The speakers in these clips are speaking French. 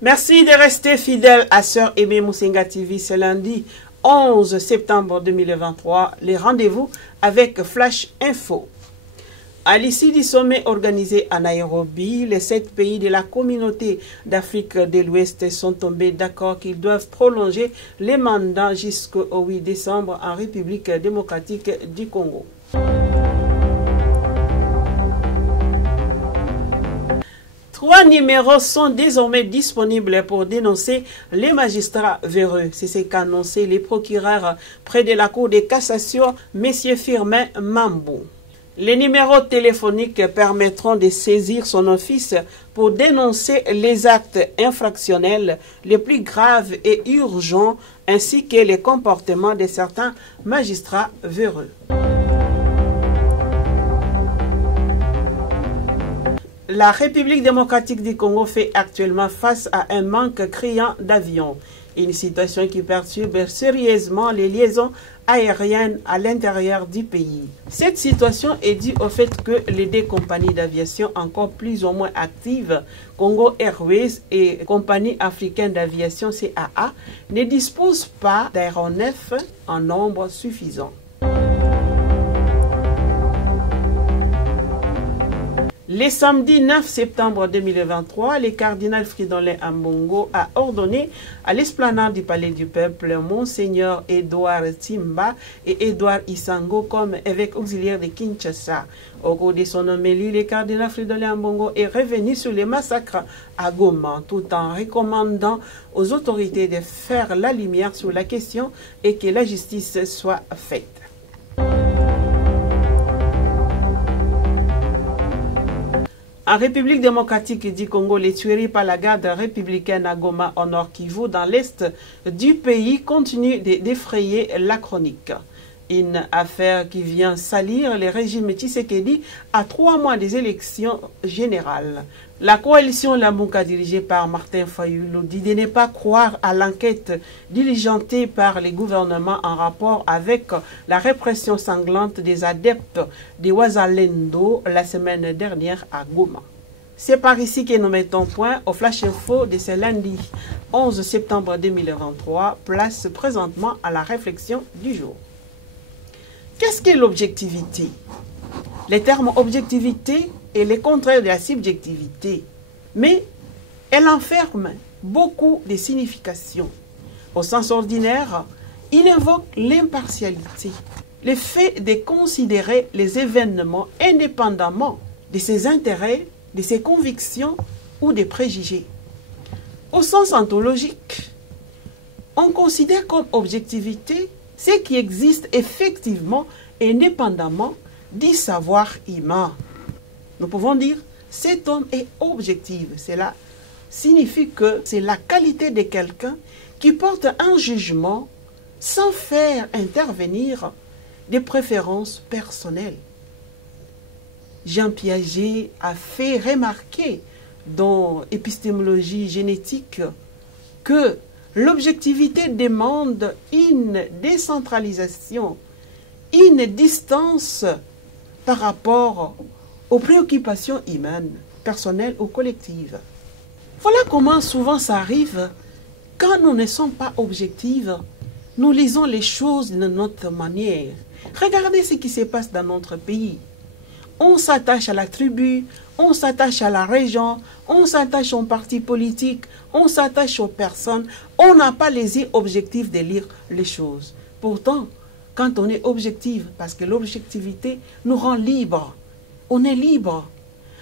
Merci de rester fidèle à Sœur Aimée Moussinga TV ce lundi 11 septembre 2023. Les rendez-vous avec Flash Info. À l'issue du sommet organisé à Nairobi, les 7 pays de la communauté d'Afrique de l'Ouest sont tombés d'accord qu'ils doivent prolonger les mandats jusqu'au 8 décembre en République démocratique du Congo. Trois numéros sont désormais disponibles pour dénoncer les magistrats véreux. C'est ce qu'a annoncé les procureurs près de la Cour de cassation, M. Firmin Mambou. Les numéros téléphoniques permettront de saisir son office pour dénoncer les actes infractionnels les plus graves et urgents, ainsi que les comportements de certains magistrats véreux. La République démocratique du Congo fait actuellement face à un manque criant d'avions, une situation qui perturbe sérieusement les liaisons aériennes à l'intérieur du pays. Cette situation est due au fait que les 2 compagnies d'aviation encore plus ou moins actives, Congo Airways et Compagnie africaine d'aviation CAA, ne disposent pas d'aéronefs en nombre suffisant. Le samedi 9 septembre 2023, le cardinal Fridolin Ambongo a ordonné à l'esplanade du Palais du Peuple Monseigneur Edouard Timba et Edouard Isango comme évêque auxiliaire de Kinshasa. Au cours de son homélie, le cardinal Fridolin Ambongo est revenu sur les massacres à Goma, tout en recommandant aux autorités de faire la lumière sur la question et que la justice soit faite. En République démocratique du Congo, les tueries par la garde républicaine à Goma, au Nord Kivu, dans l'est du pays, continuent d'effrayer la chronique. Une affaire qui vient salir le régime Tshisekedi à 3 mois des élections générales. La coalition Lamuka, dirigée par Martin Fayulu, dit de ne pas croire à l'enquête diligentée par les gouvernements en rapport avec la répression sanglante des adeptes de Wazalendo la semaine dernière à Goma. C'est par ici que nous mettons point au Flash Info de ce lundi 11 septembre 2023, place présentement à la réflexion du jour. Qu'est-ce qu'est l'objectivité? Les termes objectivité est le contraire de la subjectivité, mais elle enferme beaucoup de significations. Au sens ordinaire, il invoque l'impartialité, le fait de considérer les événements indépendamment de ses intérêts, de ses convictions ou des préjugés. Au sens ontologique, on considère comme objectivité ce qui existe effectivement indépendamment du savoir humain. Nous pouvons dire cet homme est objectif. Cela signifie que c'est la qualité de quelqu'un qui porte un jugement sans faire intervenir des préférences personnelles. Jean Piaget a fait remarquer dans l'épistémologie génétique que l'objectivité demande une décentralisation, une distance par rapport aux préoccupations humaines, personnelles ou collectives. Voilà comment souvent ça arrive quand nous ne sommes pas objectifs. Nous lisons les choses de notre manière. Regardez ce qui se passe dans notre pays. On s'attache à la tribu, on s'attache à la région, on s'attache au parti politique, on s'attache aux personnes. On n'a pas les yeux objectifs de lire les choses. Pourtant, quand on est objectif, parce que l'objectivité nous rend libres, on est libre.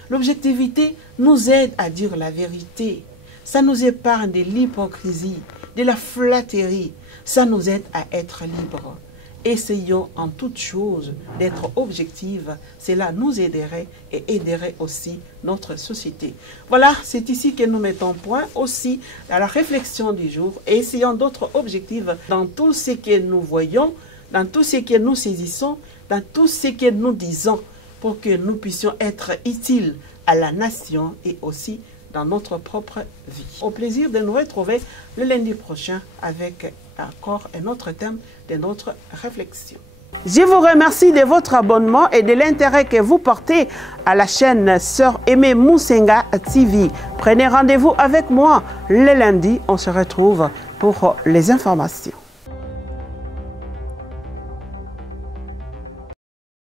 L'objectivité nous aide à dire la vérité. Ça nous épargne de l'hypocrisie, de la flatterie. Ça nous aide à être libres. Essayons en toute chose d'être objectifs. Cela nous aiderait et aiderait aussi notre société. Voilà, c'est ici que nous mettons point aussi à la réflexion du jour et essayons d'autres objectifs dans tout ce que nous voyons, dans tout ce que nous saisissons, dans tout ce que nous disons pour que nous puissions être utiles à la nation et aussi dans notre propre vie. Au plaisir de nous retrouver le lundi prochain avec encore un autre thème de notre réflexion. Je vous remercie de votre abonnement et de l'intérêt que vous portez à la chaîne Sœur Aimée Moussenga TV. Prenez rendez-vous avec moi le lundi. On se retrouve pour les informations.